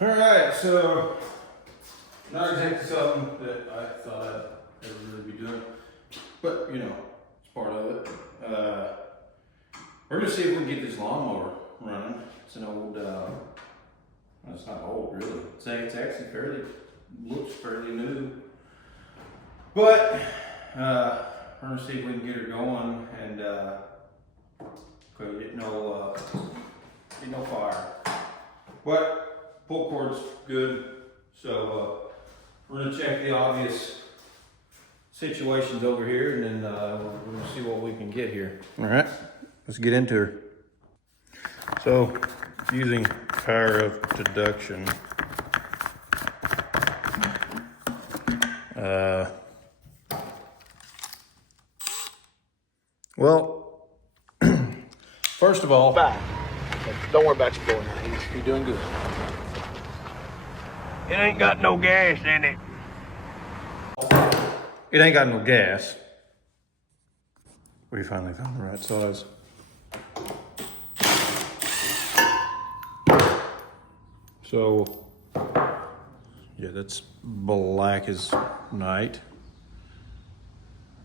All right, so not exactly something that I thought I'd ever really be doing, but you know, it's part of it. We're gonna see if we can get this lawnmower running. It's an old, well, it's not old really. It's actually looks fairly new. But we're gonna see if we can get her going and get no fire. But pull cord's good, so we're gonna check the obvious situations over here, and then we're gonna see what we can get here. All right, let's get into her. So, using power of deduction. Well, first of all, Back. Don't worry about your boy now. You're doing good. It ain't got no gas in it. it ain't got no gas. We finally found the right size. So, yeah, that's black as night.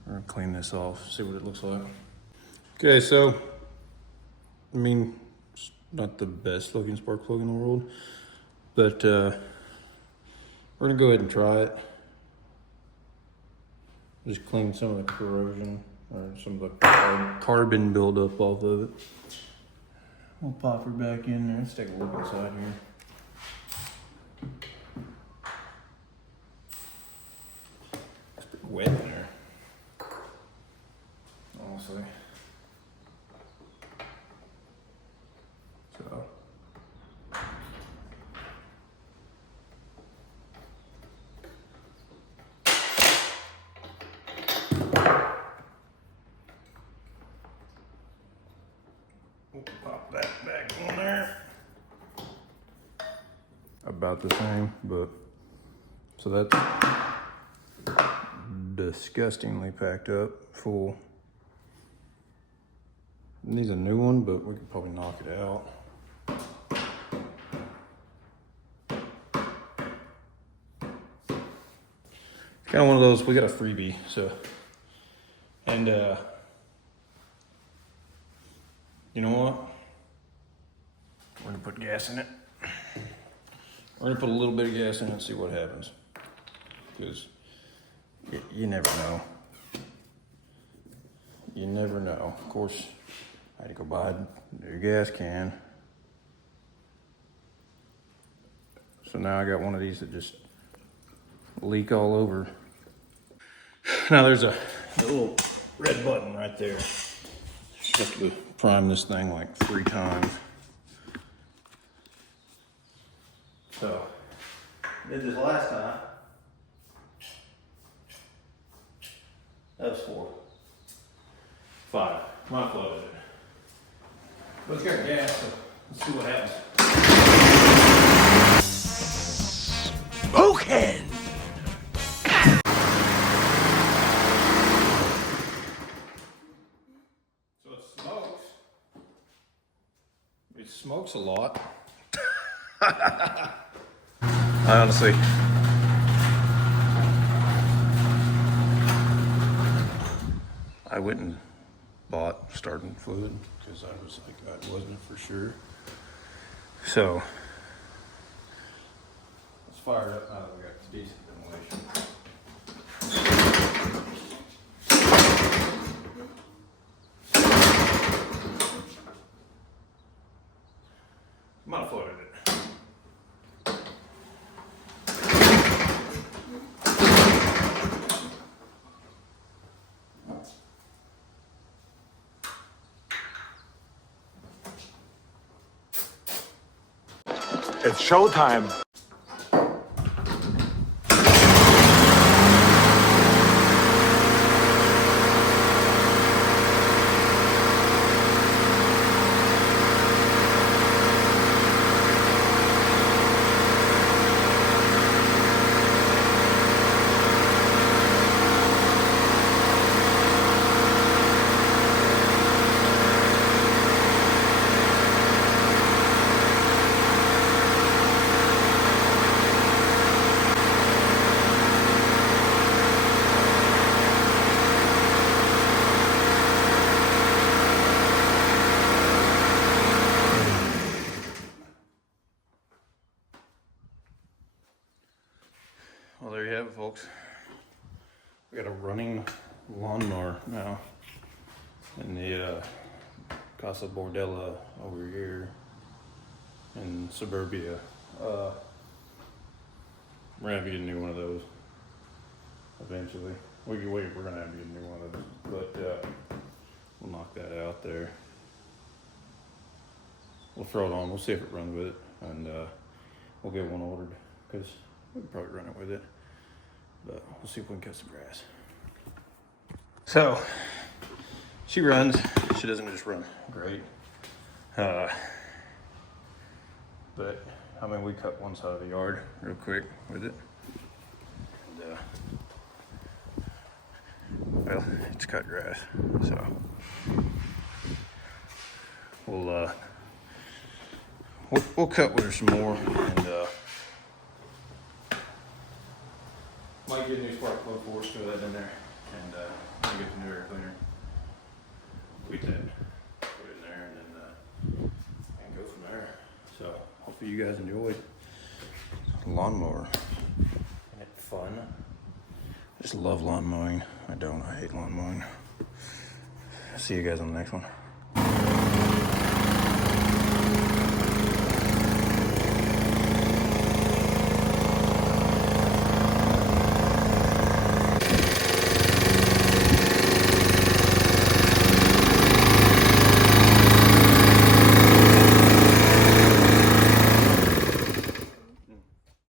We're gonna clean this off, see what it looks like. Okay, so, I mean, it's not the best looking spark plug in the world, but we're gonna go ahead and try it. Just clean some of the corrosion, or some of the carbon buildup off of it. We'll pop her back in there. Let's take a look inside here. It's pretty wet in there, honestly. So. We'll pop that back on there. About the same, but so that's disgustingly packed up full. It needs a new one, but we could probably knock it out. It's kind of one of those, we got a freebie, so, and you know what? We're gonna put gas in it. We're gonna put a little bit of gas in it and see what happens. Because you never know. You never know. Of course, I had to go buy a new gas can. So now I got one of these that just leak all over. Now there's a little red button right there. Just have to prime this thing like 3 times. So, did this last time. That was 4. 5. Might flooded it. But it's got gas, so let's see what happens. Smoking! So it smokes. It smokes a lot. I honestly, I went and bought starting fluid because I was like, I wasn't for sure. So let's fire it up now that we got decent ventilation. Might have floated it. It's showtime. Well, there you have it, folks. We got a running lawnmower now in the Casa Bordella over here in suburbia. We're gonna have to get a new one of those eventually. We're gonna have to get a new one of those, but we'll knock that out there. We'll throw it on. We'll see if it runs with it, and we'll get one ordered because we can probably run it with it. But we'll see if we can cut some grass. So she runs. She doesn't just run great, but I mean, we cut one side of the yard real quick with it. And, well, it's cut grass, so we'll cut with her some more, and might get a new spark plug for us, throw that in there, and we'll get the new air cleaner. Tweet that, put it in there, and then and go from there. So hopefully you guys enjoyed lawnmower. Isn't it fun? I just love lawn mowing. I hate lawn mowing. See you guys on the next one.